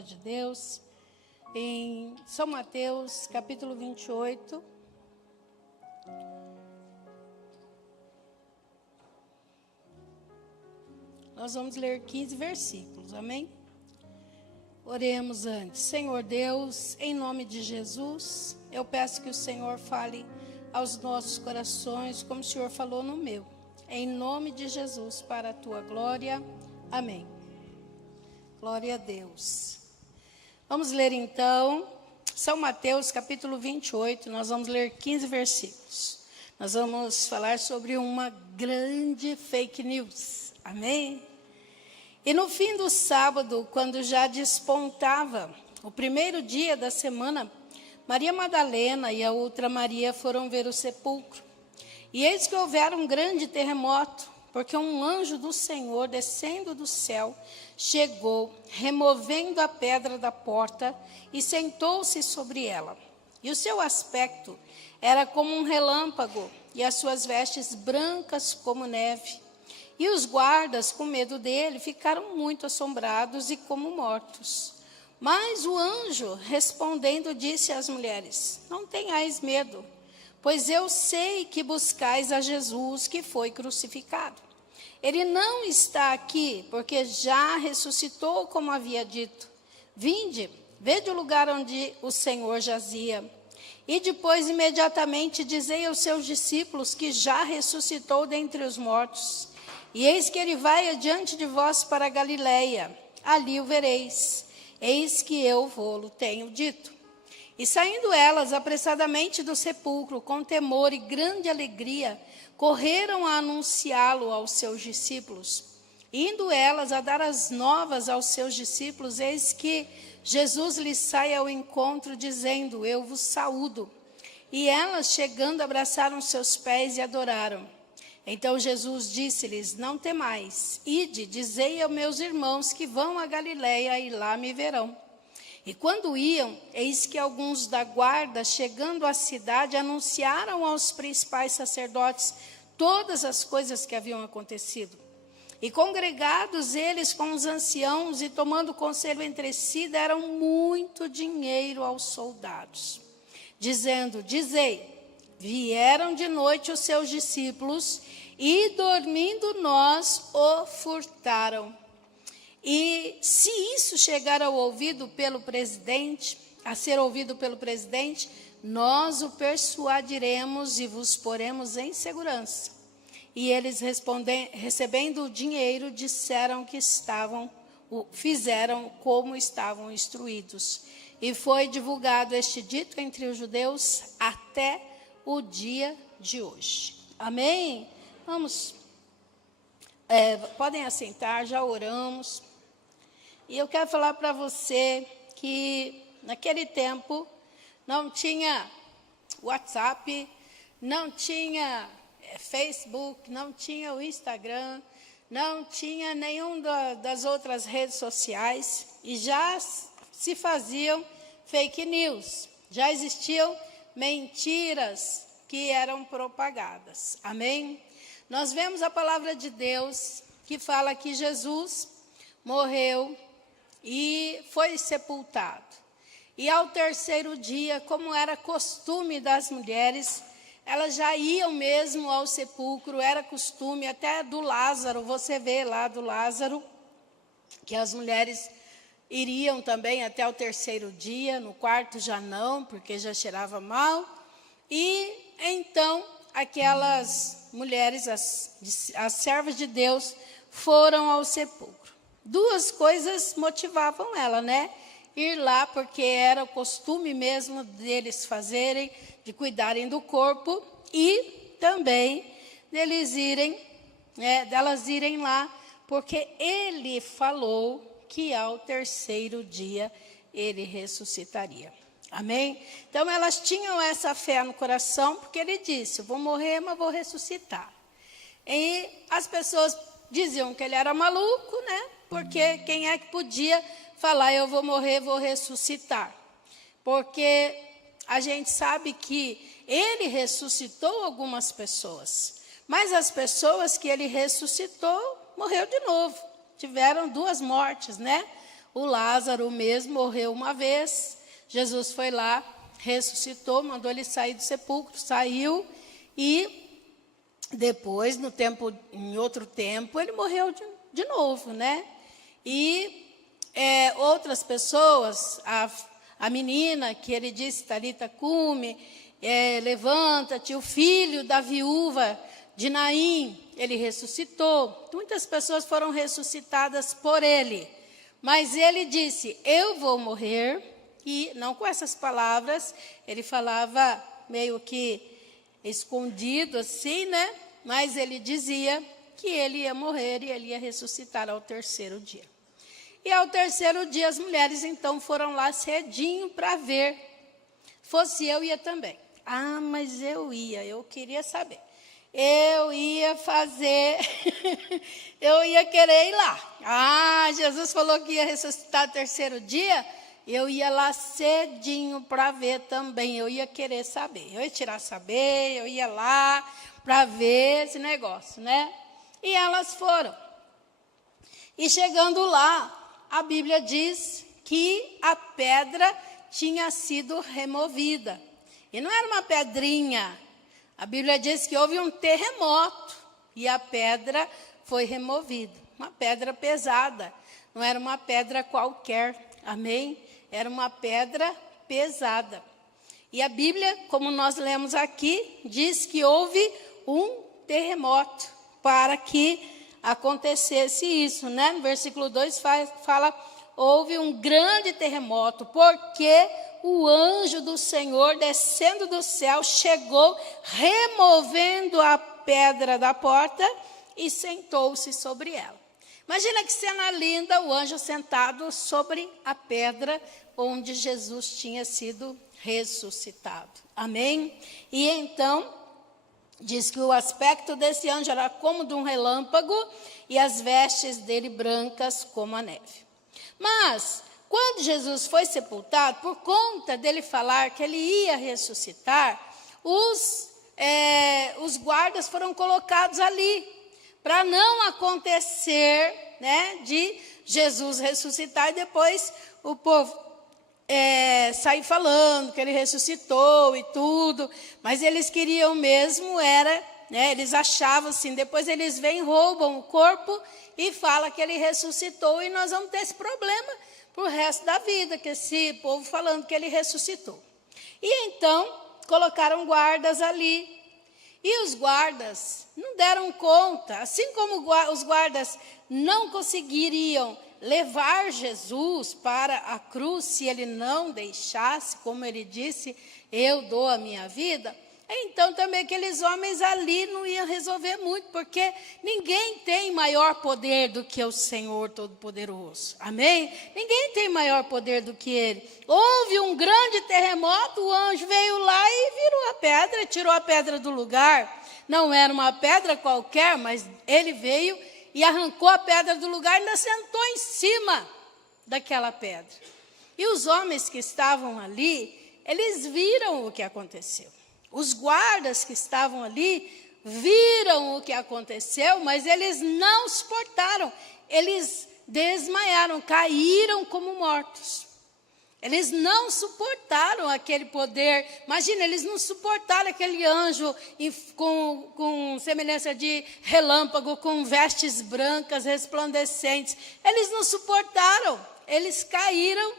palavra de Deus em São Mateus, capítulo 28. Nós vamos ler 15 versículos, amém? Oremos antes. Senhor Deus, em nome de Jesus, eu peço que o Senhor fale aos nossos corações, como o Senhor falou no meu. Em nome de Jesus, para a tua glória. Amém. Glória a Deus. Vamos ler então, São Mateus, capítulo 28, nós vamos ler 15 versículos. Nós vamos falar sobre uma grande fake news. Amém? E no fim do sábado, quando já despontava o primeiro dia da semana, Maria Madalena e a outra Maria foram ver o sepulcro. E eis que houvera um grande terremoto, porque um anjo do Senhor, descendo do céu, chegou, removendo a pedra da porta, e sentou-se sobre ela. E o seu aspecto era como um relâmpago, e as suas vestes brancas como neve. E os guardas, com medo dele, ficaram muito assombrados e como mortos. Mas o anjo, respondendo, disse às mulheres: não tenhais medo, pois eu sei que buscais a Jesus que foi crucificado. Ele não está aqui, porque já ressuscitou, como havia dito. Vinde, vede o lugar onde o Senhor jazia. E depois, imediatamente, dizei aos seus discípulos que já ressuscitou dentre os mortos. E eis que ele vai adiante de vós para a Galileia, ali o vereis. Eis que eu vô-lo tenho dito. E saindo elas apressadamente do sepulcro, com temor e grande alegria, correram a anunciá-lo aos seus discípulos. Indo elas a dar as novas aos seus discípulos, eis que Jesus lhes sai ao encontro, dizendo: eu vos saúdo. E elas, chegando, abraçaram seus pés e adoraram. Então Jesus disse-lhes: não temais, ide, dizei aos meus irmãos que vão a Galileia e lá me verão. E quando iam, eis que alguns da guarda, chegando à cidade, anunciaram aos principais sacerdotes todas as coisas que haviam acontecido. E congregados eles com os anciãos e tomando conselho entre si, deram muito dinheiro aos soldados, dizendo: dizei, vieram de noite os seus discípulos e, dormindo nós, o furtaram. E se isso chegar ao ouvido pelo presidente, a ser ouvido pelo presidente, nós o persuadiremos e vos poremos em segurança. E eles, recebendo o dinheiro, disseram que fizeram como estavam instruídos. E foi divulgado este dito entre os judeus até o dia de hoje. Amém? Vamos, podem assentar, já oramos. E eu quero falar para você que naquele tempo não tinha WhatsApp, não tinha Facebook, não tinha o Instagram, não tinha nenhum das outras redes sociais, e já se faziam fake news, já existiam mentiras que eram propagadas. Amém? Nós vemos a palavra de Deus que fala que Jesus morreu e foi sepultado. E ao terceiro dia, como era costume das mulheres, elas já iam mesmo ao sepulcro, era costume até do Lázaro, você vê lá do Lázaro, que as mulheres iriam também até o terceiro dia, no quarto já não, porque já cheirava mal. E então aquelas mulheres, as servas de Deus, foram ao sepulcro. Duas coisas motivavam ela, né? Ir lá, porque era o costume mesmo deles fazerem, de cuidarem do corpo, e também delas irem lá, porque ele falou que ao terceiro dia ele ressuscitaria. Amém? Então elas tinham essa fé no coração, porque ele disse: eu vou morrer, mas vou ressuscitar. E as pessoas diziam que ele era maluco, né? Porque quem é que podia falar: eu vou morrer, vou ressuscitar? Porque a gente sabe que ele ressuscitou algumas pessoas, mas as pessoas que ele ressuscitou morreu de novo. Tiveram duas mortes, né? O Lázaro mesmo morreu uma vez. Jesus foi lá, ressuscitou, mandou ele sair do sepulcro, saiu e depois, em outro tempo, ele morreu de novo, né? E outras pessoas, a menina que ele disse, Talita Cume, levanta-te, o filho da viúva de Naim, ele ressuscitou. Muitas pessoas foram ressuscitadas por ele. Mas ele disse, eu vou morrer, e não com essas palavras, ele falava meio que escondido assim, né? Mas ele dizia que ele ia morrer e ele ia ressuscitar ao terceiro dia. E ao terceiro dia as mulheres então foram lá cedinho para ver. Fosse eu, ia também. Ah, mas eu queria saber. Eu ia fazer, eu ia querer ir lá. Ah, Jesus falou que ia ressuscitar no terceiro dia, eu ia lá cedinho para ver também, eu ia querer saber. Eu ia tirar saber, eu ia lá para ver esse negócio, né? E elas foram. E chegando lá, a Bíblia diz que a pedra tinha sido removida. E não era uma pedrinha. A Bíblia diz que houve um terremoto e a pedra foi removida. Uma pedra pesada, não era uma pedra qualquer, amém? Era uma pedra pesada. E a Bíblia, como nós lemos aqui, diz que houve um terremoto para que acontecesse isso, né? No versículo 2 fala, houve um grande terremoto, porque o anjo do Senhor, descendo do céu, chegou, removendo a pedra da porta e sentou-se sobre ela. Imagina que cena linda, o anjo sentado sobre a pedra onde Jesus tinha sido ressuscitado. Amém? E então, diz que o aspecto desse anjo era como de um relâmpago e as vestes dele brancas como a neve. Mas quando Jesus foi sepultado, por conta dele falar que ele ia ressuscitar, os guardas foram colocados ali, para não acontecer, né, de Jesus ressuscitar e depois o povo sair falando que ele ressuscitou e tudo. Mas eles queriam mesmo, né, eles achavam assim, depois eles vêm, roubam o corpo e falam que ele ressuscitou e nós vamos ter esse problema para o resto da vida, que esse povo falando que ele ressuscitou. E então, colocaram guardas ali. E os guardas não deram conta, assim como os guardas não conseguiriam levar Jesus para a cruz, se ele não deixasse, como ele disse, eu dou a minha vida. Então também aqueles homens ali não iam resolver muito, porque ninguém tem maior poder do que o Senhor Todo-Poderoso. Amém? Ninguém tem maior poder do que Ele. Houve um grande terremoto, o anjo veio lá e virou a pedra, tirou a pedra do lugar. Não era uma pedra qualquer, mas ele veio e arrancou a pedra do lugar e ainda sentou em cima daquela pedra. E os homens que estavam ali, eles viram o que aconteceu. Os guardas que estavam ali viram o que aconteceu, mas eles não suportaram. Eles desmaiaram, caíram como mortos. Eles não suportaram aquele poder. Imagina, eles não suportaram aquele anjo com semelhança de relâmpago, com vestes brancas, resplandecentes. Eles não suportaram. Eles caíram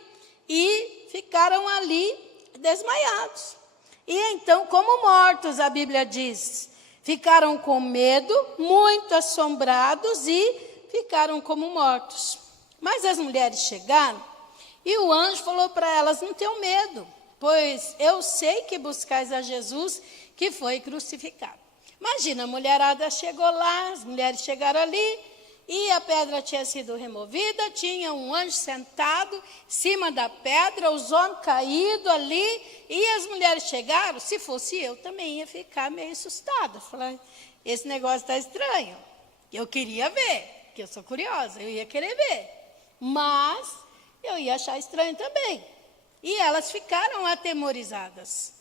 e ficaram ali desmaiados. E então, como mortos, a Bíblia diz, ficaram com medo, muito assombrados e ficaram como mortos. Mas as mulheres chegaram e o anjo falou para elas, não tenham medo, pois eu sei que buscais a Jesus que foi crucificado. Imagina, a mulherada chegou lá, as mulheres chegaram ali, e a pedra tinha sido removida, tinha um anjo sentado em cima da pedra, os homens caídos ali, e as mulheres chegaram. Se fosse eu, também ia ficar meio assustada. Falei, esse negócio está estranho. Eu queria ver, porque eu sou curiosa, eu ia querer ver. Mas eu ia achar estranho também. E elas ficaram atemorizadas.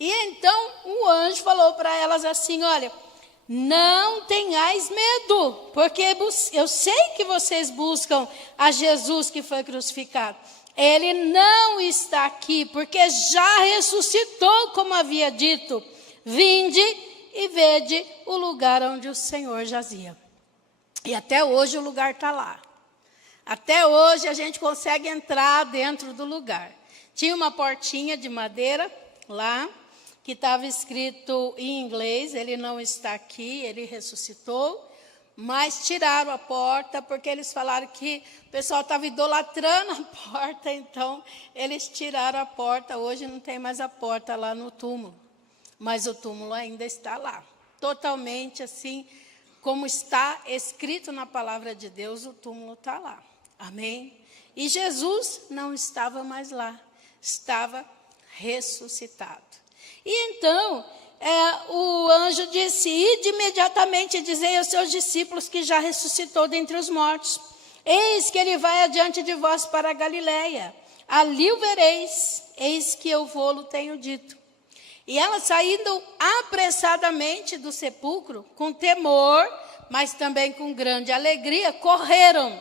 E então o anjo falou para elas assim, olha, não tenhais medo, porque eu sei que vocês buscam a Jesus que foi crucificado. Ele não está aqui, porque já ressuscitou, como havia dito. Vinde e vede o lugar onde o Senhor jazia. E até hoje o lugar está lá. Até hoje a gente consegue entrar dentro do lugar. Tinha uma portinha de madeira lá, que estava escrito em inglês, ele não está aqui, ele ressuscitou, mas tiraram a porta, porque eles falaram que o pessoal estava idolatrando a porta, então eles tiraram a porta. Hoje não tem mais a porta lá no túmulo, mas o túmulo ainda está lá, totalmente assim, como está escrito na palavra de Deus, o túmulo está lá, amém? E Jesus não estava mais lá, estava ressuscitado. E então, o anjo disse, ide imediatamente, dizei aos seus discípulos que já ressuscitou dentre os mortos. Eis que ele vai adiante de vós para a Galileia. Ali o vereis, eis que eu vou-lo tenho dito. E elas saindo apressadamente do sepulcro, com temor, mas também com grande alegria, correram.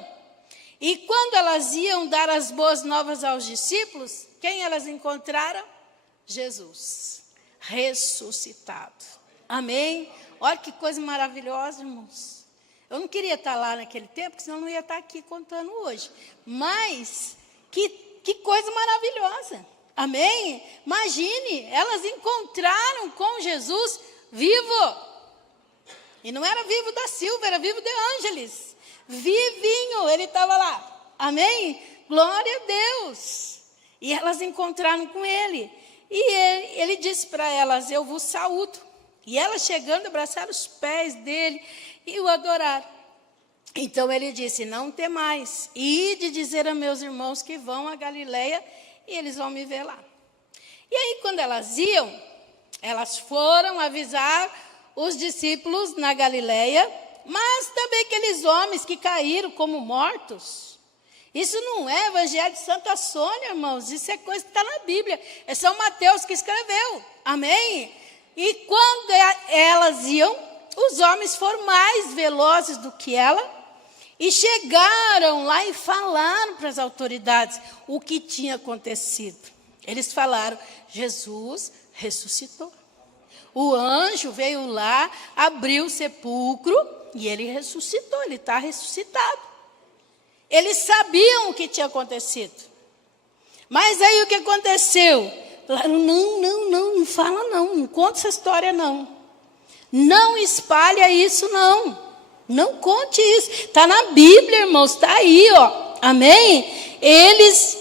E quando elas iam dar as boas novas aos discípulos, quem elas encontraram? Jesus. Ressuscitado. Amém? Olha que coisa maravilhosa, irmãos. Eu não queria estar lá naquele tempo, porque senão eu não ia estar aqui contando hoje. Mas, que coisa maravilhosa. Amém? Imagine, elas encontraram com Jesus vivo. E não era vivo da Silva, era vivo de Ângeles. Vivinho, ele estava lá. Amém? Glória a Deus. E elas encontraram com ele. E ele disse para elas, eu vos saúdo. E elas chegando, abraçaram os pés dele e o adoraram. Então ele disse, não temais, ide dizer a meus irmãos que vão a Galileia e eles vão me ver lá. E aí quando elas iam, elas foram avisar os discípulos na Galileia, mas também aqueles homens que caíram como mortos. Isso não é Evangelho de Santa Sônia, irmãos. Isso é coisa que está na Bíblia. É São Mateus que escreveu. Amém? E quando elas iam, os homens foram mais velozes do que ela. E chegaram lá e falaram para as autoridades o que tinha acontecido. Eles falaram, Jesus ressuscitou. O anjo veio lá, abriu o sepulcro e ele ressuscitou. Ele está ressuscitado. Eles sabiam o que tinha acontecido. Mas aí o que aconteceu? Falaram, não fala não conta essa história não. Não espalha isso não. Não conte isso. Está na Bíblia, irmãos, está aí, ó. Amém? Eles,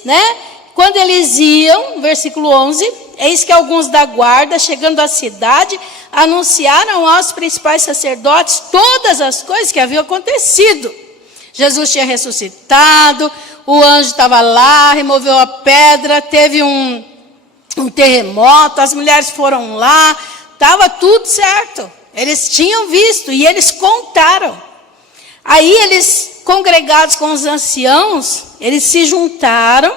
quando eles iam, versículo 11, eis que alguns da guarda, chegando à cidade, anunciaram aos principais sacerdotes todas as coisas que haviam acontecido. Jesus tinha ressuscitado, o anjo estava lá, removeu a pedra, teve um terremoto, as mulheres foram lá, estava tudo certo. Eles tinham visto e eles contaram. Aí eles, congregados com os anciãos, eles se juntaram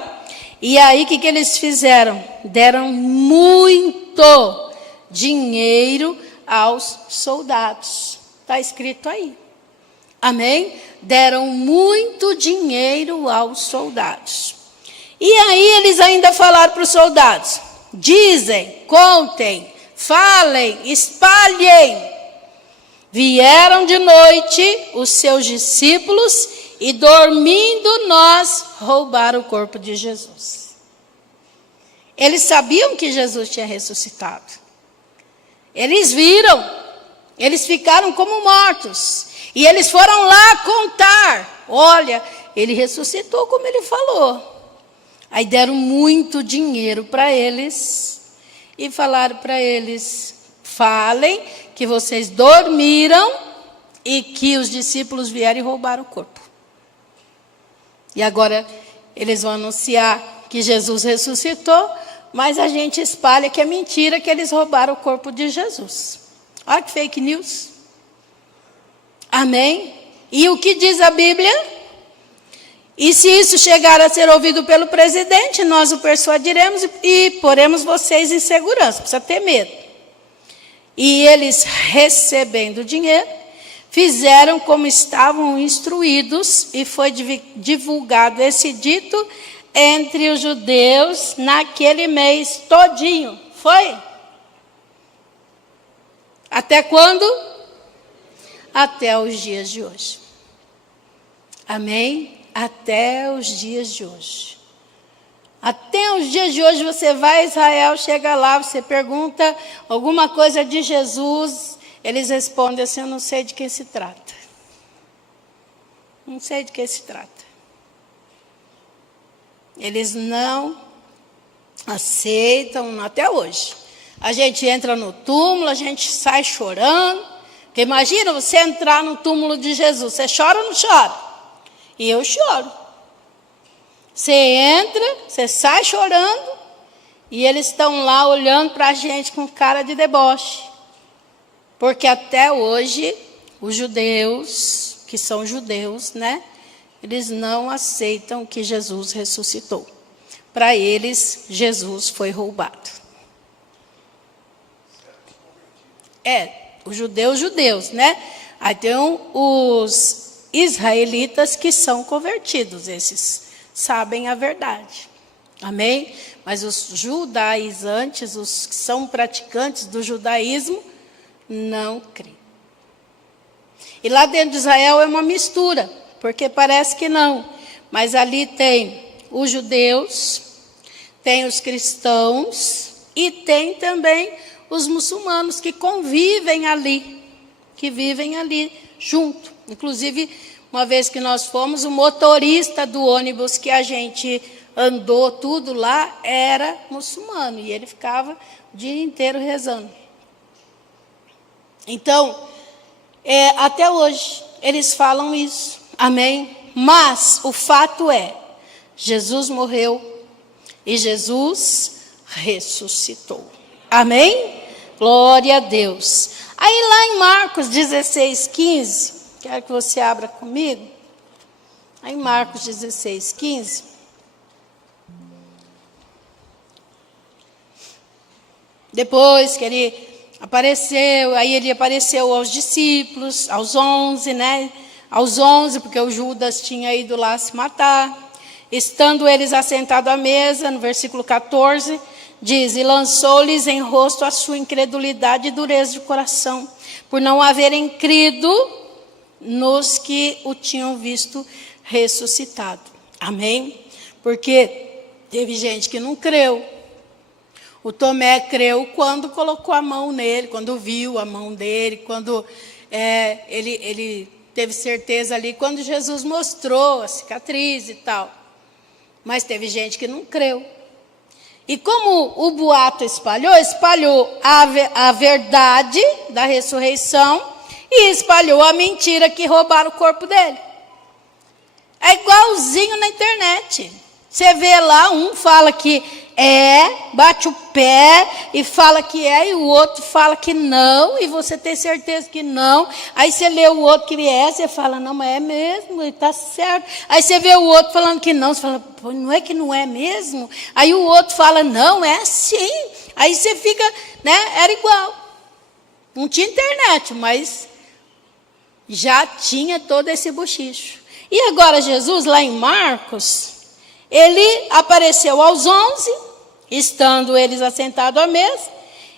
e aí o que eles fizeram? Deram muito dinheiro aos soldados. Está escrito aí. Amém? Deram muito dinheiro aos soldados. E aí eles ainda falaram para os soldados, dizem, contem, falem, espalhem. Vieram de noite os seus discípulos e dormindo nós roubaram o corpo de Jesus. Eles sabiam que Jesus tinha ressuscitado. Eles viram, eles ficaram como mortos. E eles foram lá contar, olha, ele ressuscitou como ele falou. Aí deram muito dinheiro para eles e falaram para eles, falem que vocês dormiram e que os discípulos vieram e roubaram o corpo. E agora eles vão anunciar que Jesus ressuscitou, mas a gente espalha que é mentira que eles roubaram o corpo de Jesus. Olha que fake news. Amém? E o que diz a Bíblia? E se isso chegar a ser ouvido pelo presidente, nós o persuadiremos e poremos vocês em segurança. Não precisa ter medo. E eles, recebendo o dinheiro, fizeram como estavam instruídos, e foi divulgado esse dito entre os judeus naquele mês todinho. Foi? Até quando? Até os dias de hoje. Amém? Até os dias de hoje. Até os dias de hoje você vai a Israel, chega lá, você pergunta alguma coisa de Jesus, eles respondem assim: eu não sei de que se trata. Não sei de que se trata. Eles não aceitam até hoje. A gente entra no túmulo, a gente sai chorando. Porque imagina você entrar no túmulo de Jesus, você chora ou não chora? E eu choro. Você entra, você sai chorando, e eles estão lá olhando para a gente com cara de deboche. Porque até hoje, os judeus, que são judeus, né? Eles não aceitam que Jesus ressuscitou. Para eles, Jesus foi roubado. Os judeus, né? Aí tem os israelitas que são convertidos, esses sabem a verdade. Amém? Mas os judaizantes, os que são praticantes do judaísmo, não creem. E lá dentro de Israel é uma mistura, porque parece que não. Mas ali tem os judeus, tem os cristãos e tem também os muçulmanos que convivem ali, que vivem ali junto. Inclusive, uma vez que nós fomos, o motorista do ônibus que a gente andou tudo lá era muçulmano. E ele ficava o dia inteiro rezando. Então, até hoje, eles falam isso. Amém? Mas o fato é, Jesus morreu e Jesus ressuscitou. Amém? Glória a Deus. Aí lá em Marcos 16, 15, quero que você abra comigo. Aí em Marcos 16, 15. Depois que ele apareceu, aí ele apareceu aos discípulos, aos 11, né? Aos 11, porque o Judas tinha ido lá se matar. Estando eles assentados à mesa, no versículo 14, diz: e lançou-lhes em rosto a sua incredulidade e dureza de coração, por não haverem crido nos que o tinham visto ressuscitado. Amém? Porque teve gente que não creu. O Tomé creu quando colocou a mão nele, quando viu a mão dele, quando ele teve certeza ali, quando Jesus mostrou a cicatriz e tal. Mas teve gente que não creu. E como o boato espalhou a verdade da ressurreição e espalhou a mentira que roubaram o corpo dele. É igualzinho na internet. Você vê lá, um fala que bate o pé e fala que e o outro fala que não, e você tem certeza que não. Aí você lê o outro que você fala, não, mas é mesmo, está certo. Aí você vê o outro falando que não, você fala, pô, não é que não é mesmo? Aí o outro fala, não, é sim. Aí você fica, né, era igual. Não tinha internet, mas já tinha todo esse bochicho. E agora Jesus, lá em Marcos, ele apareceu aos 11, estando eles assentados à mesa,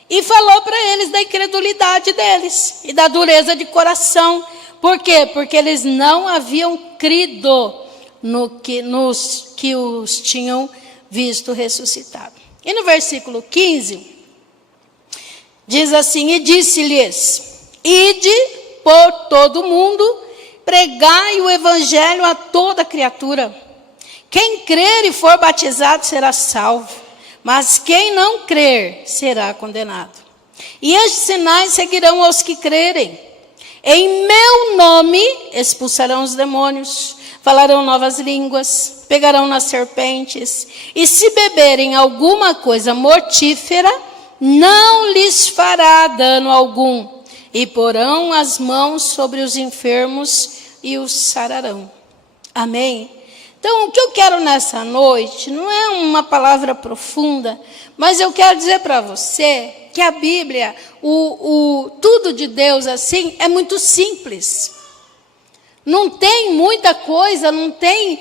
e falou para eles da incredulidade deles e da dureza de coração. Por quê? Porque eles não haviam crido nos que os tinham visto ressuscitado. E no versículo 15, diz assim: e disse-lhes: ide por todo o mundo, pregai o evangelho a toda criatura. Quem crer e for batizado será salvo, mas quem não crer será condenado. E estes sinais seguirão aos que crerem. Em meu nome expulsarão os demônios, falarão novas línguas, pegarão nas serpentes, e se beberem alguma coisa mortífera, não lhes fará dano algum, e porão as mãos sobre os enfermos e os sararão. Amém? Então, o que eu quero nessa noite não é uma palavra profunda, mas eu quero dizer para você que a Bíblia, tudo de Deus assim, é muito simples. Não tem muita coisa, não tem,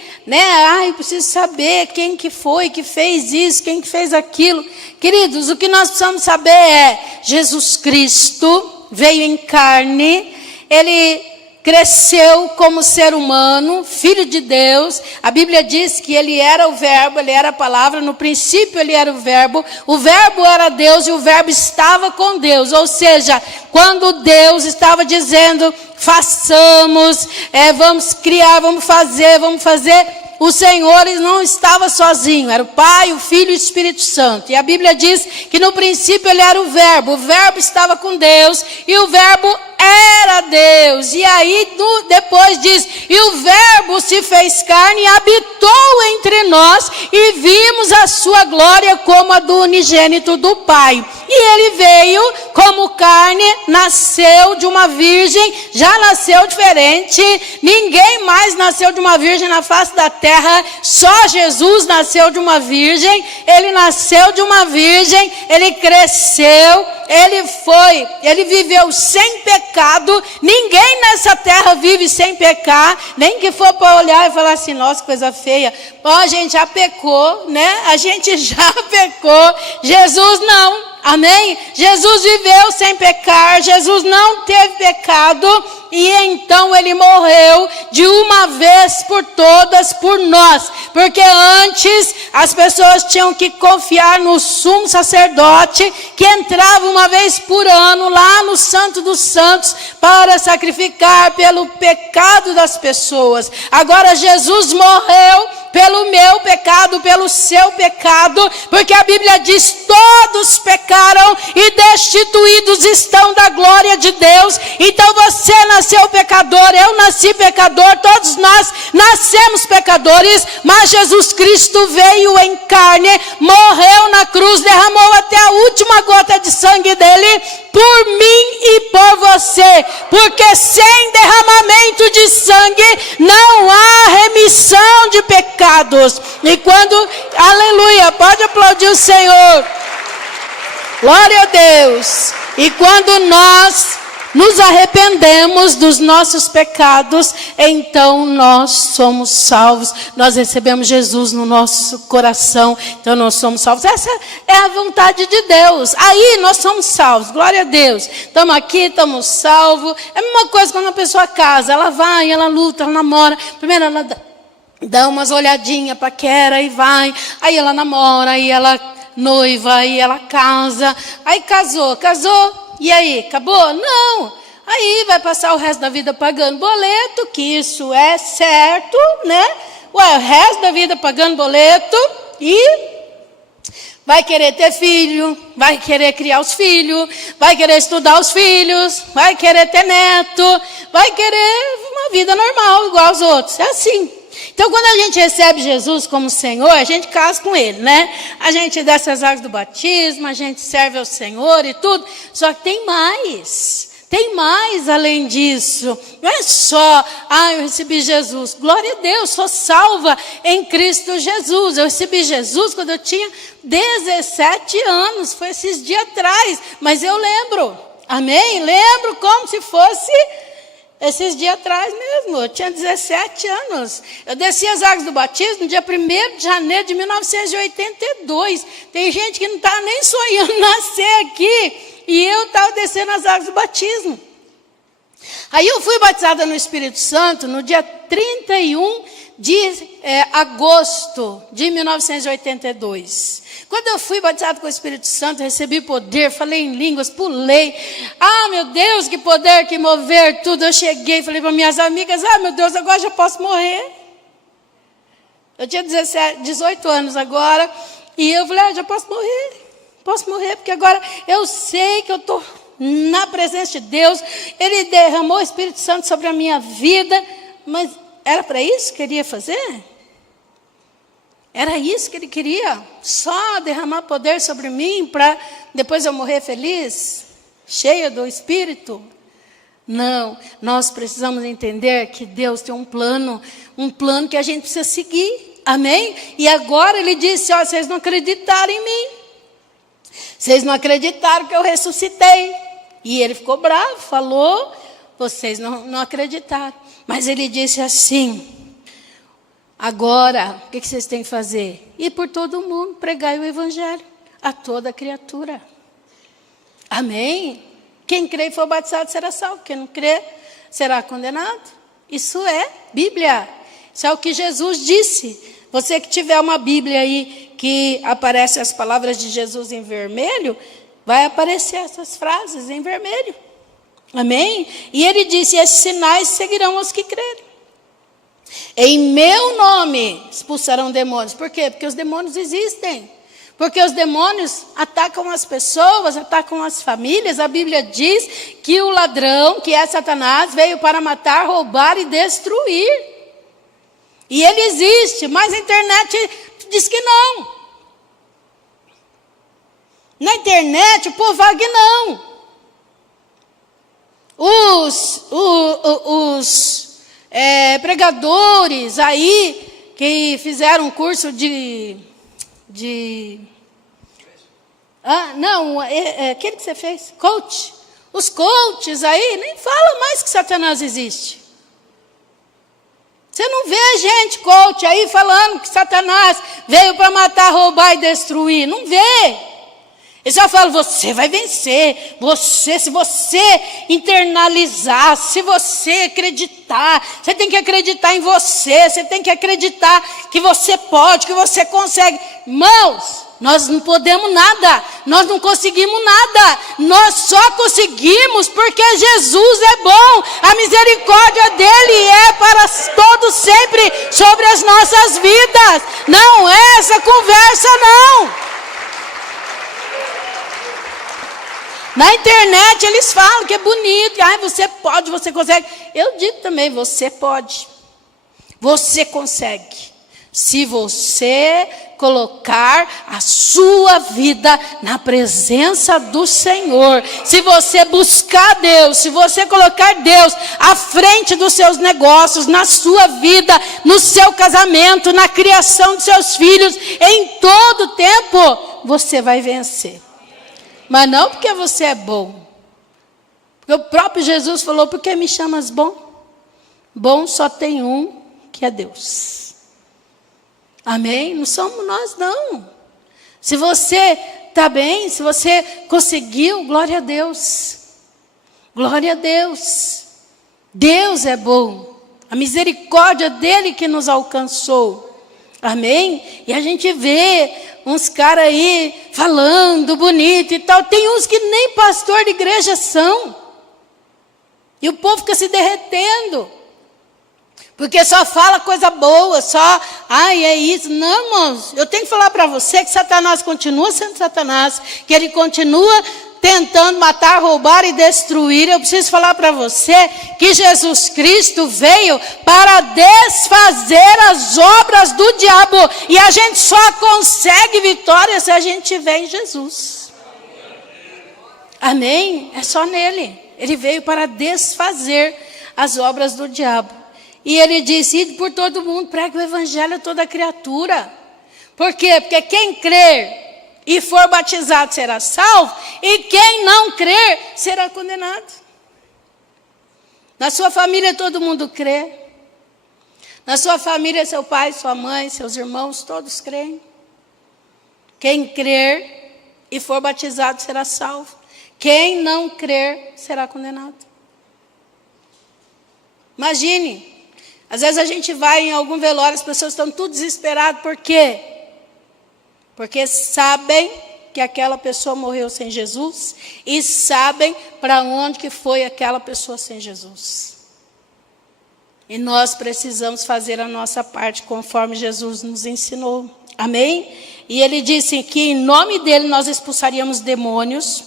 eu preciso saber quem que foi que fez isso, quem que fez aquilo. Queridos, o que nós precisamos saber é, Jesus Cristo veio em carne, Ele cresceu como ser humano, filho de Deus. A Bíblia diz que Ele era o verbo, Ele era a palavra, no princípio Ele era o verbo era Deus e o verbo estava com Deus. Ou seja, quando Deus estava dizendo, façamos, vamos criar, vamos fazer, o Senhor não estava sozinho, era o Pai, o Filho e o Espírito Santo. E a Bíblia diz que no princípio Ele era o verbo estava com Deus e o verbo era Deus. E aí depois diz, e o verbo se fez carne e habitou entre nós e vimos a sua glória como a do unigênito do Pai. E Ele veio como carne, nasceu de uma virgem, já nasceu diferente, ninguém mais nasceu de uma virgem na face da terra, só Jesus nasceu de uma virgem. Ele nasceu de uma virgem, Ele cresceu, Ele viveu sem pecado. Ninguém nessa terra vive sem pecar, nem que for para olhar e falar assim, nossa, coisa feia. A gente já pecou, A gente já pecou. Jesus não. Amém? Jesus viveu sem pecar, Jesus não teve pecado, e então Ele morreu de uma vez por todas por nós, porque antes as pessoas tinham que confiar no sumo sacerdote, que entrava uma vez por ano lá no Santo dos Santos, para sacrificar pelo pecado das pessoas. Agora Jesus morreu pelo meu pecado, pelo seu pecado, porque a Bíblia diz, todos pecaram e destituídos estão da glória de Deus. Então você nasceu pecador, eu nasci pecador, todos nós nascemos pecadores, mas Jesus Cristo veio em carne, morreu na cruz, derramou até a última gota de sangue dele, por mim e por você, porque sem derramamento de sangue não há remissão de pecados. E quando, aleluia, pode aplaudir o Senhor, glória a Deus. E quando nós nos arrependemos dos nossos pecados, então nós somos salvos, nós recebemos Jesus no nosso coração, então nós somos salvos. Essa é a vontade de Deus, aí nós somos salvos, glória a Deus. Estamos aqui, estamos salvos. É a mesma coisa quando a pessoa casa, ela vai, ela luta, ela namora, primeiro ela dá umas olhadinhas, paquera e vai, aí ela namora, aí ela noiva, aí ela casa, aí casou, e aí, acabou? Não, aí vai passar o resto da vida pagando boleto, que isso é certo, o resto da vida pagando boleto, e vai querer ter filho, vai querer criar os filhos, vai querer estudar os filhos, vai querer ter neto, vai querer uma vida normal, igual aos outros, é assim. Então, quando a gente recebe Jesus como Senhor, a gente casa com Ele, A gente desce as águas do batismo, a gente serve ao Senhor e tudo. Só que tem mais além disso. Não é só, eu recebi Jesus. Glória a Deus, sou salva em Cristo Jesus. Eu recebi Jesus quando eu tinha 17 anos, foi esses dias atrás. Mas eu lembro, amém? Lembro como se fosse esses dias atrás mesmo, eu tinha 17 anos. Eu desci as águas do batismo no dia 1º de janeiro de 1982. Tem gente que não está nem sonhando nascer aqui. E eu estava descendo as águas do batismo. Aí eu fui batizada no Espírito Santo no dia 31 de agosto de 1982. Quando eu fui batizado com o Espírito Santo, recebi poder, falei em línguas, pulei. Meu Deus, que poder, que mover tudo. Eu cheguei e falei para minhas amigas, meu Deus, agora já posso morrer. Eu tinha 18 anos agora, e eu falei, já posso morrer, porque agora eu sei que eu estou na presença de Deus. Ele derramou o Espírito Santo sobre a minha vida, mas era para isso que ele ia fazer? Era isso que ele queria? Só derramar poder sobre mim para depois eu morrer feliz? Cheia do Espírito? Não, nós precisamos entender que Deus tem um plano que a gente precisa seguir. Amém? E agora ele disse, ó, vocês não acreditaram em mim. Vocês não acreditaram que eu ressuscitei. E ele ficou bravo, falou, vocês não acreditaram. Mas ele disse assim, agora, o que vocês têm que fazer? Ir por todo mundo, pregar o evangelho a toda criatura. Amém? Quem crê e for batizado será salvo. Quem não crê será condenado. Isso é Bíblia. Isso é o que Jesus disse. Você que tiver uma Bíblia aí que aparece as palavras de Jesus em vermelho, vai aparecer essas frases em vermelho. Amém? E ele disse, esses sinais seguirão os que crerem. Em meu nome expulsarão demônios. Por quê? Porque os demônios existem. Porque os demônios atacam as pessoas, atacam as famílias. A Bíblia diz que o ladrão, que é Satanás, veio para matar, roubar e destruir. E ele existe, mas a internet diz que não. Na internet o povo fala que não. Os pregadores aí que fizeram um curso aquele que você fez, coach. Os coaches aí nem falam mais que Satanás existe. Você não vê gente coach aí falando que Satanás veio para matar, roubar e destruir. Não vê. Eles só falam, você vai vencer. Se você internalizar, se você acreditar, você tem que acreditar em você, você tem que acreditar que você pode, que você consegue. Irmãos, nós não podemos nada, nós não conseguimos nada, nós só conseguimos porque Jesus é bom, a misericórdia dele é para todos sempre sobre as nossas vidas. Não é essa conversa não. Na internet eles falam que é bonito, você pode, você consegue. Eu digo também, você pode, você consegue. Se você colocar a sua vida na presença do Senhor, se você buscar Deus, se você colocar Deus à frente dos seus negócios, na sua vida, no seu casamento, na criação dos seus filhos, em todo tempo, você vai vencer. Mas não porque você é bom. Porque o próprio Jesus falou, por que me chamas bom? Bom só tem um, que é Deus. Amém? Não somos nós, não. Se você está bem, se você conseguiu, glória a Deus. Glória a Deus. Deus é bom. A misericórdia dele que nos alcançou. Amém? E a gente vê uns caras aí falando bonito e tal. Tem uns que nem pastor de igreja são. E o povo fica se derretendo. Porque só fala coisa boa, só, é isso. Não, irmãos, eu tenho que falar para você que Satanás continua sendo Satanás, que ele continua tentando matar, roubar e destruir. Eu preciso falar para você que Jesus Cristo veio para desfazer as obras do diabo. E a gente só consegue vitória se a gente estiver em Jesus. Amém? É só nele. Ele veio para desfazer as obras do diabo. E ele disse, ide por todo mundo, pregue o evangelho a toda criatura. Por quê? Porque quem crer e for batizado será salvo, e quem não crer será condenado. Na sua família todo mundo crê. Na sua família seu pai, sua mãe, seus irmãos, todos creem. Quem crer e for batizado será salvo. Quem não crer será condenado. Imagine. Às vezes a gente vai em algum velório, as pessoas estão tudo desesperadas. Por quê? Porque sabem que aquela pessoa morreu sem Jesus e sabem para onde que foi aquela pessoa sem Jesus. E nós precisamos fazer a nossa parte conforme Jesus nos ensinou. Amém? E ele disse que em nome dele nós expulsaríamos demônios.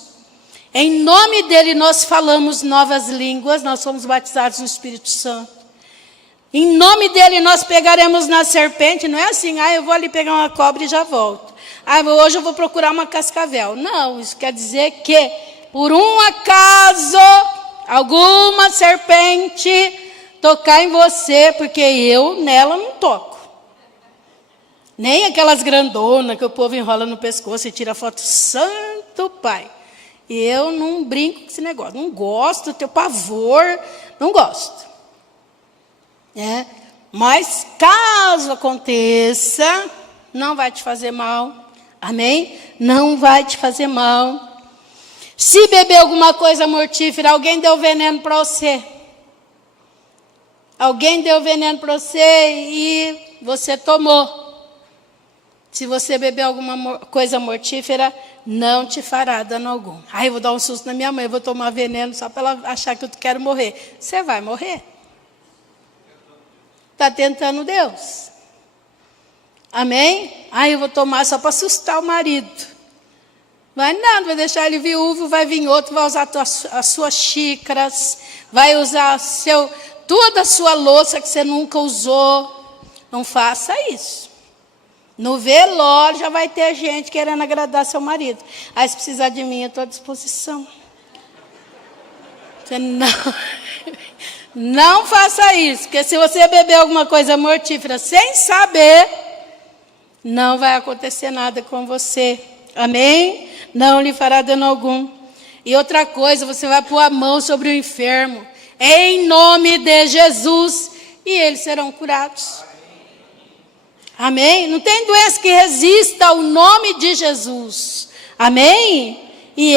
Em nome dele nós falamos novas línguas, nós somos batizados no Espírito Santo. Em nome dele nós pegaremos na serpente, não é assim, eu vou ali pegar uma cobra e já volto. Hoje eu vou procurar uma cascavel. Não, isso quer dizer que por um acaso alguma serpente tocar em você, porque eu nela não toco. Nem aquelas grandonas que o povo enrola no pescoço e tira foto. Santo Pai. Eu não brinco com esse negócio. Não gosto, tenho pavor. Não gosto. Mas caso aconteça, não vai te fazer mal. Amém? Não vai te fazer mal. Se beber alguma coisa mortífera, alguém deu veneno para você. Alguém deu veneno para você e você tomou. Se você beber alguma coisa mortífera, não te fará dano algum. Ai, eu vou dar um susto na minha mãe, eu vou tomar veneno só para ela achar que eu quero morrer. Você vai morrer. Está tentando Deus. Amém? Ai, eu vou tomar só para assustar o marido. Vai nada, vai deixar ele viúvo, vai vir outro, vai usar as suas xícaras, vai usar toda a sua louça que você nunca usou. Não faça isso. No velório já vai ter gente querendo agradar seu marido. Aí se precisar de mim, eu estou à disposição. Você não faça isso, porque se você beber alguma coisa mortífera sem saber, não vai acontecer nada com você. Amém? Não lhe fará dano algum. E outra coisa, você vai pôr a mão sobre o enfermo, em nome de Jesus, e eles serão curados. Amém? Não tem doença que resista ao nome de Jesus. Amém? E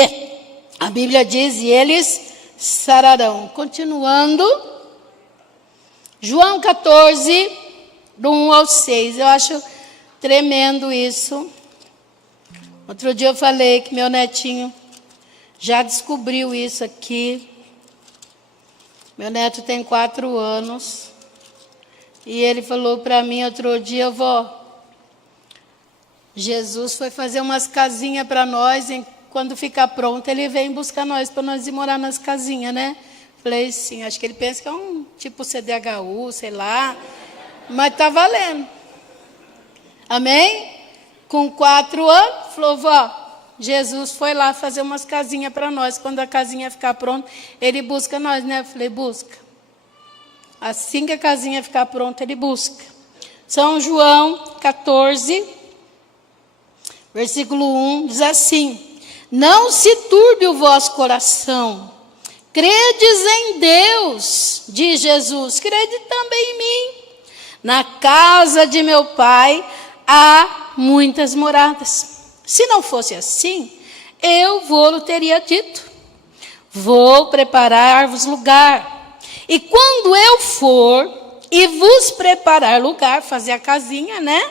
a Bíblia diz, e eles sararão. Continuando, João 14, do 1 ao 6. Eu acho tremendo isso. Outro dia eu falei que meu netinho já descobriu isso aqui. Meu neto tem 4 anos. E ele falou para mim outro dia, vó, Jesus foi fazer umas casinhas para nós, e quando ficar pronto, ele vem buscar nós, para nós ir morar nas casinhas, né? Falei, sim, acho que ele pensa que é um tipo CDHU, sei lá, mas está valendo. Amém? Com 4 anos, falou, vó, Jesus foi lá fazer umas casinhas para nós, quando a casinha ficar pronta, ele busca nós, né? Eu falei, busca. Assim que a casinha ficar pronta, ele busca. São João 14, versículo 1, diz assim, não se turbe o vosso coração, credes em Deus, diz Jesus, crede também em mim. Na casa de meu Pai há muitas moradas. Se não fosse assim, eu vou-lo teria dito. Vou preparar-vos lugar. E quando eu for e vos preparar lugar, fazer a casinha, né?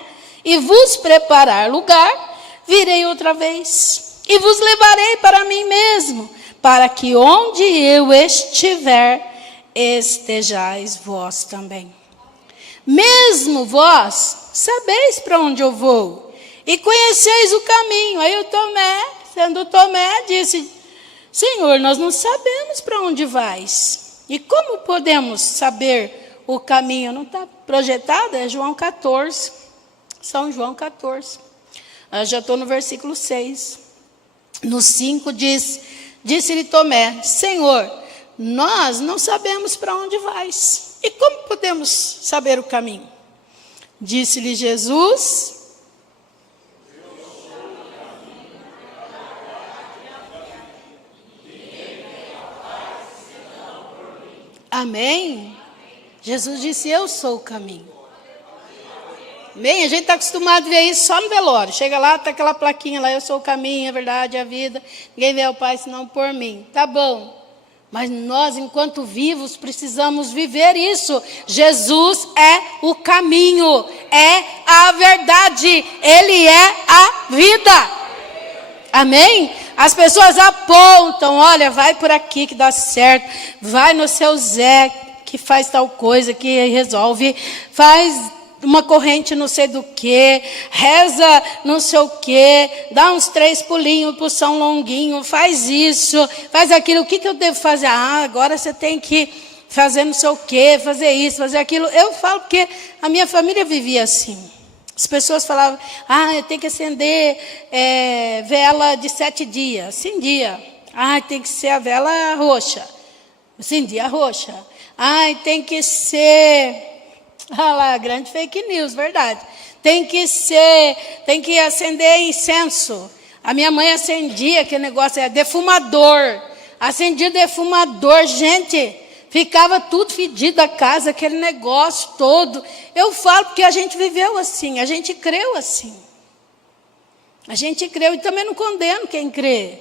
E vos preparar lugar, virei outra vez. E vos levarei para mim mesmo, para que onde eu estiver, estejais vós também. Mesmo vós, sabeis para onde eu vou, e conheceis o caminho. Aí o Tomé, sendo Tomé, disse, Senhor, nós não sabemos para onde vais. E como podemos saber o caminho? Não está projetado? É João 14. São João 14. Eu já estou no versículo 6. No 5 diz, disse-lhe Tomé, Senhor, nós não sabemos para onde vais. E como podemos saber o caminho? Disse-lhe Jesus, amém? Jesus disse, eu sou o caminho. Amém? A gente está acostumado a ver isso só no velório. Chega lá, está aquela plaquinha lá, eu sou o caminho, a verdade, a vida. Ninguém vê ao Pai senão por mim. Tá bom. Mas nós, enquanto vivos, precisamos viver isso. Jesus é o caminho, é a verdade, Ele é a vida. Amém? As pessoas apontam, olha, vai por aqui que dá certo, vai no seu Zé que faz tal coisa, que resolve, faz uma corrente não sei do que, reza não sei o que, dá uns 3 pulinhos para o São Longuinho, faz isso, faz aquilo, o que eu devo fazer? Ah, agora você tem que fazer não sei o que, fazer isso, fazer aquilo. Eu falo porque a minha família vivia assim. As pessoas falavam, eu tenho que acender vela de 7 dias, acendia. Tem que ser a vela roxa. Acendia a roxa. Ai, tem que ser... Ah lá, grande fake news, verdade. Tem que acender incenso. A minha mãe acendia aquele negócio, defumador. Acendia defumador, gente... Ficava tudo fedido a casa, aquele negócio todo. Eu falo porque a gente viveu assim, a gente creu assim. A gente creu e também não condeno quem crê.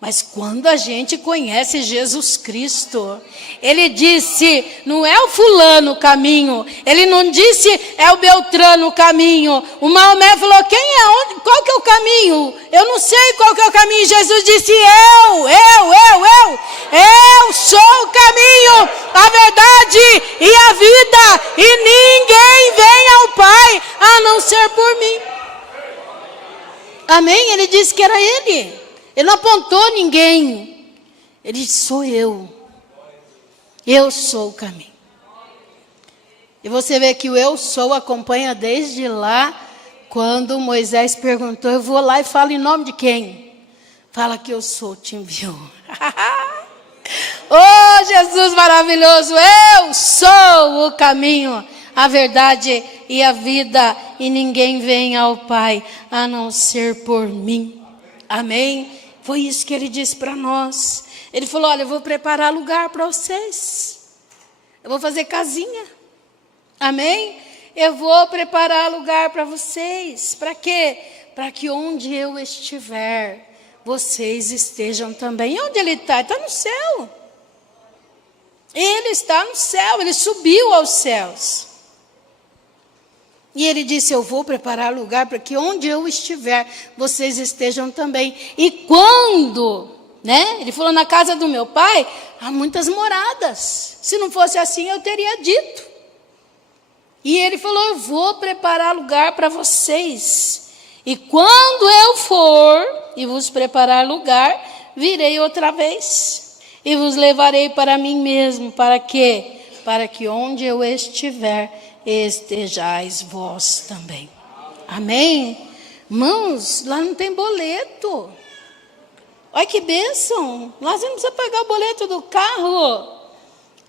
Mas quando a gente conhece Jesus Cristo, Ele disse, não é o fulano o caminho. Ele não disse, é o Beltrano o caminho. O Maomé falou, qual que é o caminho? Eu não sei qual que é o caminho. Jesus disse, eu sou o caminho, a verdade e a vida. E ninguém vem ao Pai a não ser por mim. Amém? Ele disse que era Ele. Ele não apontou ninguém. Ele disse, sou eu. Eu sou o caminho. E você vê que o eu sou acompanha desde lá, quando Moisés perguntou, eu vou lá e falo em nome de quem? Fala que eu sou, te enviou. Oh, Jesus maravilhoso, eu sou o caminho, a verdade e a vida, e ninguém vem ao Pai a não ser por mim. Amém? Foi isso que Ele disse para nós. Ele falou, olha, eu vou preparar lugar para vocês. Eu vou fazer casinha. Amém? Eu vou preparar lugar para vocês. Para quê? Para que onde eu estiver, vocês estejam também. E onde Ele está? Ele está no céu. Ele está no céu, Ele subiu aos céus. E Ele disse, eu vou preparar lugar para que onde eu estiver, vocês estejam também. E quando, Ele falou, na casa do meu pai, há muitas moradas. Se não fosse assim, eu teria dito. E Ele falou, eu vou preparar lugar para vocês. E quando eu for e vos preparar lugar, virei outra vez. E vos levarei para mim mesmo. Para quê? Para que onde eu estiver, estejais vós também. Amém? Irmãos, lá não tem boleto. Olha que bênção. Lá você não precisa pagar o boleto do carro.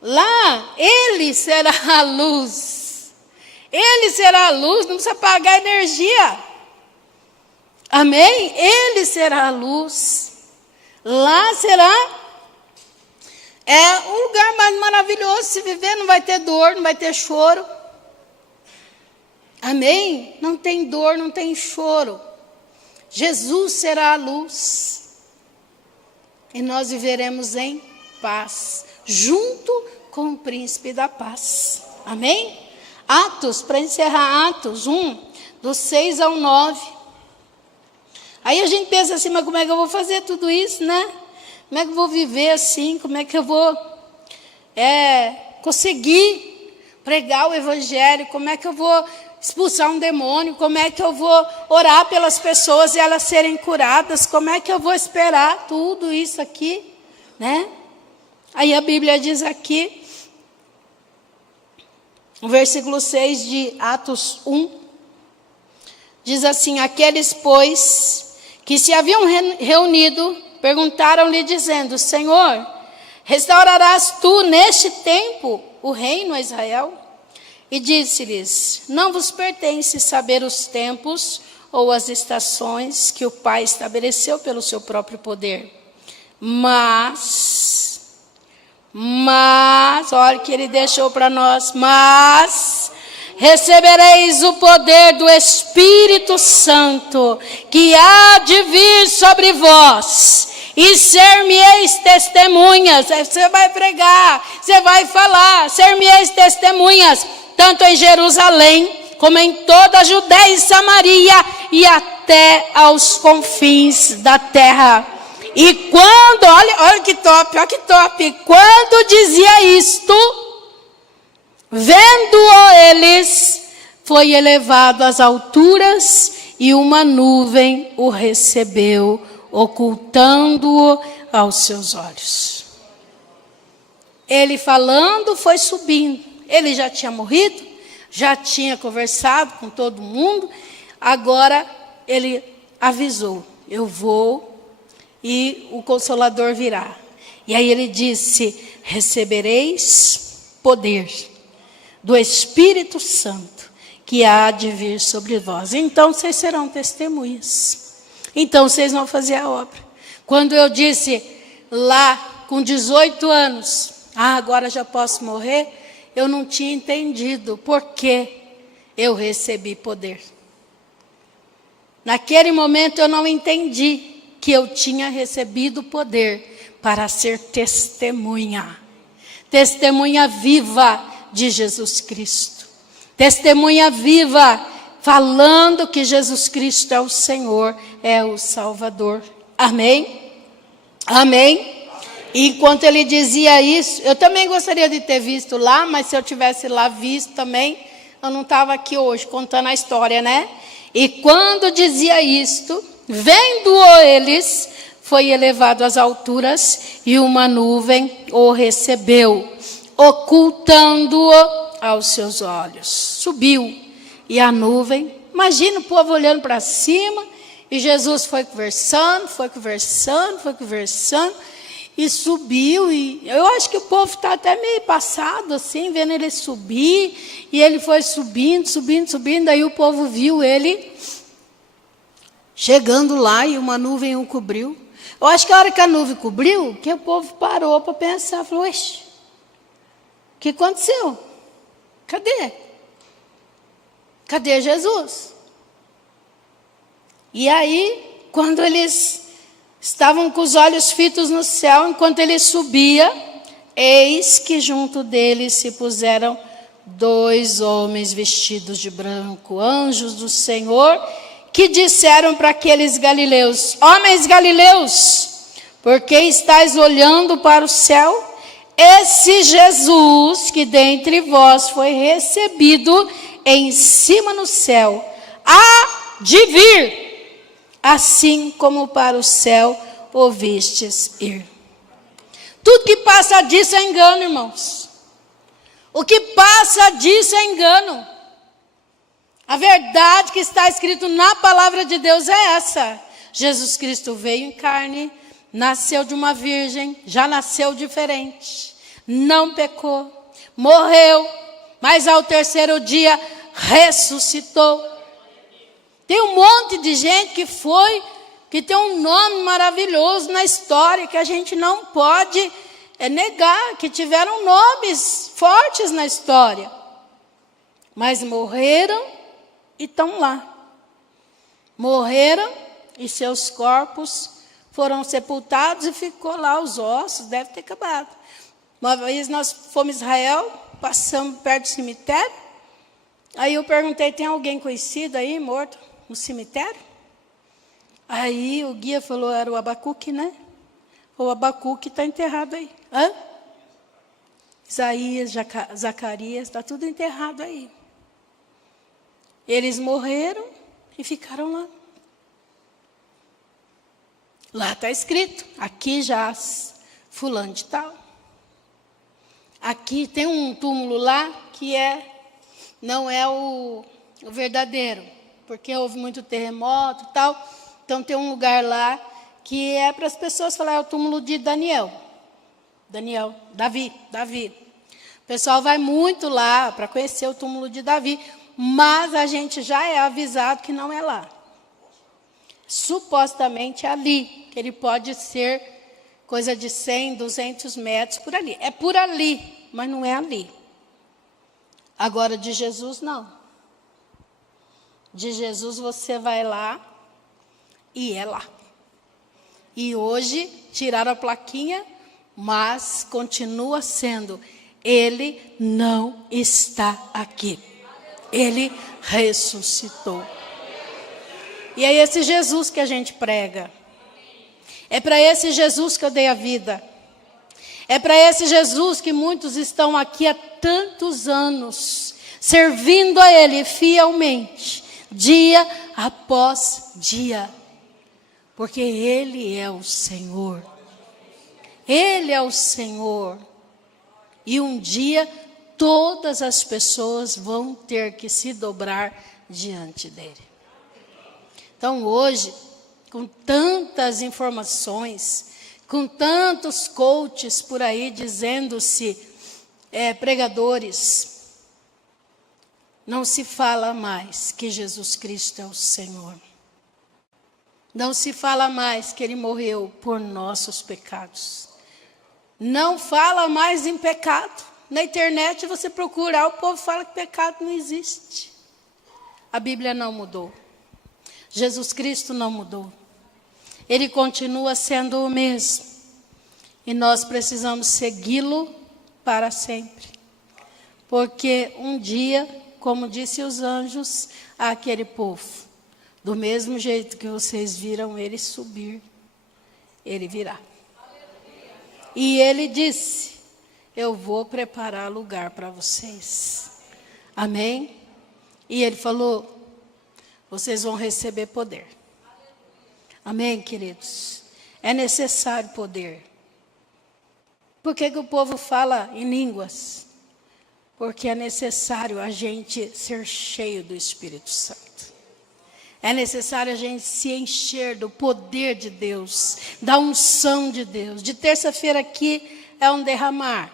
Lá, Ele será a luz. Ele será a luz, não precisa pagar energia. Amém? Ele será a luz. Lá será um lugar mais maravilhoso. Se viver, não vai ter dor, não vai ter choro. Amém? Não tem dor, não tem choro. Jesus será a luz. E nós viveremos em paz, junto com o príncipe da paz. Amém? Atos, para encerrar, Atos 1, do 6 ao 9. Aí a gente pensa assim, mas como é que eu vou fazer tudo isso, né? Como é que eu vou viver assim? Como é que eu vou conseguir pregar o evangelho? Como é que eu vou expulsar um demônio? Como é que eu vou orar pelas pessoas e elas serem curadas? Como é que eu vou esperar tudo isso aqui, né? Aí a Bíblia diz aqui, no versículo 6 de Atos 1, diz assim, aqueles, pois, que se haviam reunido, perguntaram-lhe dizendo, Senhor, restaurarás tu neste tempo o reino a Israel? E disse-lhes, não vos pertence saber os tempos ou as estações que o Pai estabeleceu pelo seu próprio poder. Mas, olha o que Ele deixou para nós, mas recebereis o poder do Espírito Santo, que há de vir sobre vós, e ser-me-eis testemunhas. Você vai pregar, você vai falar, ser-me-eis testemunhas, tanto em Jerusalém, como em toda a Judéia e Samaria, e até aos confins da terra. E quando, olha que top, quando dizia isto, vendo-o eles, foi elevado às alturas, e uma nuvem o recebeu, ocultando-o aos seus olhos. Ele falando, foi subindo. Ele já tinha morrido, já tinha conversado com todo mundo, agora ele avisou, eu vou e o Consolador virá. E aí ele disse: recebereis poder do Espírito Santo, que há de vir sobre vós. Então vocês serão testemunhas. Então vocês vão fazer a obra. Quando eu disse lá, com 18 anos, agora já posso morrer, eu não tinha entendido por que eu recebi poder. Naquele momento eu não entendi que eu tinha recebido poder para ser testemunha. Testemunha viva de Jesus Cristo. Testemunha viva, falando que Jesus Cristo é o Senhor, é o Salvador. Amém? Amém? E enquanto ele dizia isso, eu também gostaria de ter visto lá, mas se eu tivesse lá visto também, eu não estava aqui hoje contando a história, né? E quando dizia isto, vendo-o eles, foi elevado às alturas e uma nuvem o recebeu, ocultando-o aos seus olhos. Subiu e a nuvem, imagina o povo olhando para cima, e Jesus foi conversando, e subiu, e eu acho que o povo está até meio passado, assim, vendo ele subir, e ele foi subindo, aí o povo viu ele chegando lá, e uma nuvem o cobriu. Eu acho que a hora que a nuvem cobriu, que o povo parou para pensar, falou: oxe, o que aconteceu? Cadê? Cadê Jesus? E aí, quando eles estavam com os olhos fitos no céu, enquanto ele subia, eis que junto dele se puseram 2 homens vestidos de branco, anjos do Senhor, que disseram para aqueles galileus: homens galileus, por que estáis olhando para o céu? Esse Jesus que dentre vós foi recebido em cima no céu, há de vir, assim como para o céu o vistes ir. Tudo que passa disso é engano, irmãos. O que passa disso é engano. A verdade que está escrito na palavra de Deus é essa: Jesus Cristo veio em carne, nasceu de uma virgem, já nasceu diferente, não pecou, morreu, mas ao 3º dia ressuscitou. Tem um monte de gente que tem um nome maravilhoso na história, que a gente não pode negar, que tiveram nomes fortes na história, mas morreram e estão lá. Morreram e seus corpos foram sepultados e ficou lá os ossos, deve ter acabado. Uma vez nós fomos a Israel, passamos perto do cemitério, aí eu perguntei: tem alguém conhecido aí morto no cemitério? Aí o guia falou: era o Abacuque, né? O Abacuque está enterrado aí. Hã? Isaías, Zacarias, está tudo enterrado aí. Eles morreram e ficaram lá. Lá está escrito: aqui jaz fulano de tal. Aqui tem um túmulo lá que não é o verdadeiro, porque houve muito terremoto e tal. Então tem um lugar lá que é para as pessoas falar: é o túmulo de Davi. O pessoal vai muito lá para conhecer o túmulo de Davi, mas a gente já é avisado que não é lá. Supostamente é ali, que ele pode ser coisa de 100, 200 metros por ali. É por ali, mas não é ali. Agora, de Jesus, não. De Jesus, você vai lá e é lá. E hoje, tiraram a plaquinha, mas continua sendo: ele não está aqui. Ele ressuscitou. E é esse Jesus que a gente prega. É para esse Jesus que eu dei a vida. É para esse Jesus que muitos estão aqui há tantos anos, servindo a Ele fielmente, dia após dia. Porque Ele é o Senhor. Ele é o Senhor. E um dia todas as pessoas vão ter que se dobrar diante dEle. Então hoje, com tantas informações, com tantos coaches por aí dizendo-se pregadores, não se fala mais que Jesus Cristo é o Senhor. Não se fala mais que Ele morreu por nossos pecados. Não fala mais em pecado. Na internet você procurar, o povo fala que pecado não existe. A Bíblia não mudou. Jesus Cristo não mudou. Ele continua sendo o mesmo. E nós precisamos segui-lo para sempre. Porque um dia, como disse os anjos àquele povo, do mesmo jeito que vocês viram ele subir, ele virá. E ele disse, eu vou preparar lugar para vocês. Amém? E ele falou, vocês vão receber poder. Amém, queridos? É necessário poder. Por que o povo fala em línguas? Porque é necessário a gente ser cheio do Espírito Santo. É necessário a gente se encher do poder de Deus, da unção de Deus. De terça-feira aqui é um derramar.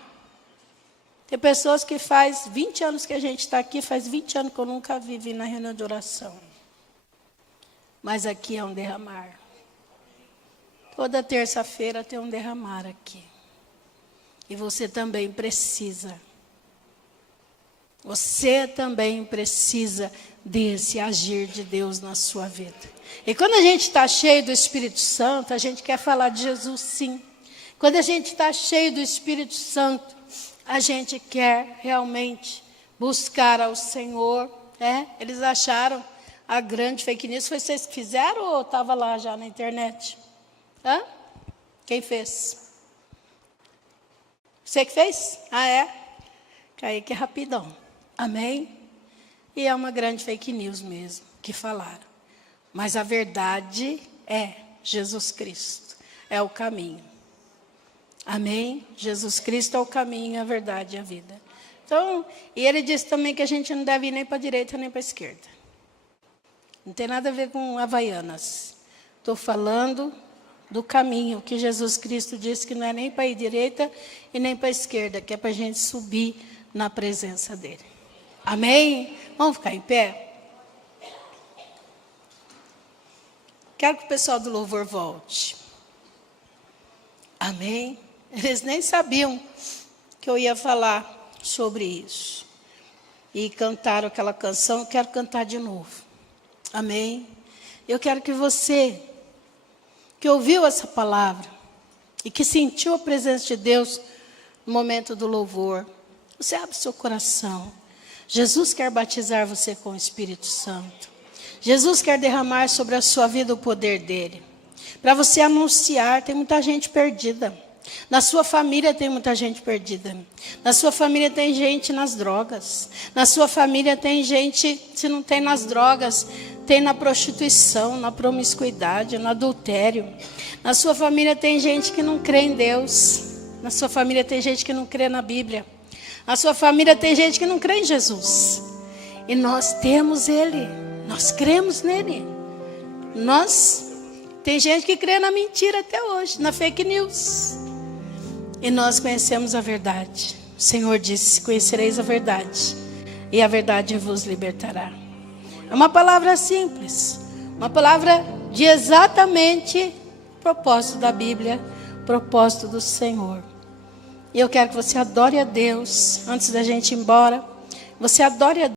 Tem pessoas que faz 20 anos que a gente está aqui, faz 20 anos que eu nunca vivi na reunião de oração. Mas aqui é um derramar. Toda terça-feira tem um derramar aqui. E você também precisa. Você também precisa desse agir de Deus na sua vida. E quando a gente está cheio do Espírito Santo, a gente quer falar de Jesus, sim. Quando a gente está cheio do Espírito Santo, a gente quer realmente buscar ao Senhor. Eles acharam a grande fake news. Foi vocês que fizeram ou estava lá já na internet? Quem fez? Você que fez? Caiu que é rapidão. Amém? E é uma grande fake news mesmo, que falaram. Mas a verdade é Jesus Cristo, é o caminho. Amém? Jesus Cristo é o caminho, a verdade e a vida. Então, e ele disse também que a gente não deve ir nem para a direita nem para a esquerda. Não tem nada a ver com Havaianas. Estou falando do caminho que Jesus Cristo disse que não é nem para ir à direita e nem para a esquerda, que é para a gente subir na presença dele. Amém? Vamos ficar em pé? Quero que o pessoal do louvor volte. Amém? Eles nem sabiam que eu ia falar sobre isso. E cantaram aquela canção, eu quero cantar de novo. Amém? Eu quero que você, que ouviu essa palavra, e que sentiu a presença de Deus no momento do louvor, você abre seu coração. Jesus quer batizar você com o Espírito Santo. Jesus quer derramar sobre a sua vida o poder dele. Para você anunciar, tem muita gente perdida. Na sua família tem muita gente perdida. Na sua família tem gente nas drogas. Na sua família tem gente, se não tem nas drogas, tem na prostituição, na promiscuidade, no adultério. Na sua família tem gente que não crê em Deus. Na sua família tem gente que não crê na Bíblia. Na sua família tem gente que não crê em Jesus. E nós temos Ele. Nós cremos nele. Tem gente que crê na mentira até hoje, na fake news. E nós conhecemos a verdade. O Senhor disse, conhecereis a verdade. E a verdade vos libertará. É uma palavra simples. Uma palavra de exatamente o propósito da Bíblia. O propósito do Senhor. E eu quero que você adore a Deus. Antes da gente ir embora, você adore a Deus.